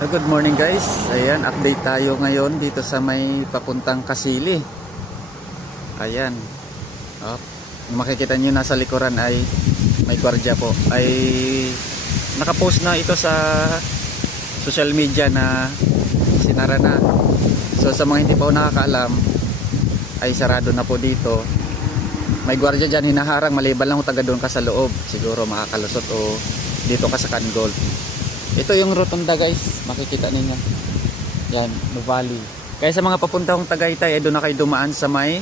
Good morning guys. Ayan, update tayo ngayon dito sa may papuntang Kasili. Ayan. Oh, makikita nyo nasa likuran ay may gwardiya po. Ay nakapost na ito sa social media na sinara na. So sa mga hindi pa nakakaalam ay sarado na po dito. May gwardiya dyan hinaharang, maliban lang kung taga doon ka sa loob. Siguro makakalusot o dito ka sa Kanggol. Ito yung rotunda guys, makikita ninyo. Yan, Nuvali. Kaya sa mga papuntang Tagaytay, doon na kayo dumaan sa may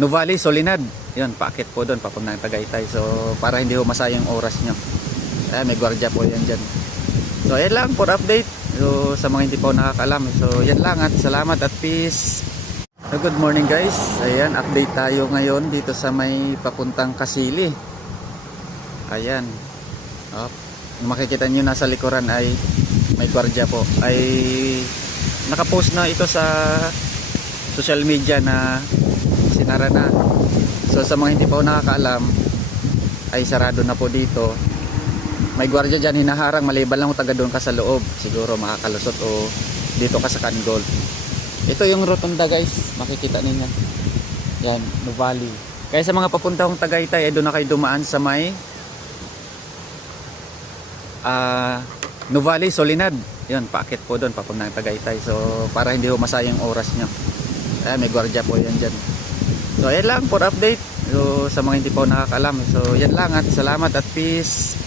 Nuvali, Solinad. Yan, paakit po doon papuntang Tagaytay. So, para hindi ho masayang oras nyo. May gwardiya po yan dyan. So, yan lang for update. So, sa mga hindi pa nakakaalam. So, yan lang at salamat at peace. So, good morning guys. Ayan, update tayo ngayon dito sa may papuntang Kasili. Ayan. Oh, makikita nyo nasa likuran ay may gwardiya po. Ay nakapost na ito sa social media na sinara na. So sa mga hindi pa nakakaalam ay sarado na po dito. May gwardiya dyan hinaharang, maliban lang kung taga doon ka sa loob. Siguro makakalusot o dito ka sa Kanggol. Ito yung rotunda guys, makikita ninyo. Yan, Nuvali. Kaya sa mga papuntang Tagaytay ay doon na kayo dumaan sa may Nuvali, Solinad. Yun, paakit po doon papuntang Tagaytay. So para hindi ho masayang oras nyo. May gwardiya po yan dyan. So yan lang for update. So sa mga hindi pa nakakaalam. So yan lang at salamat at peace.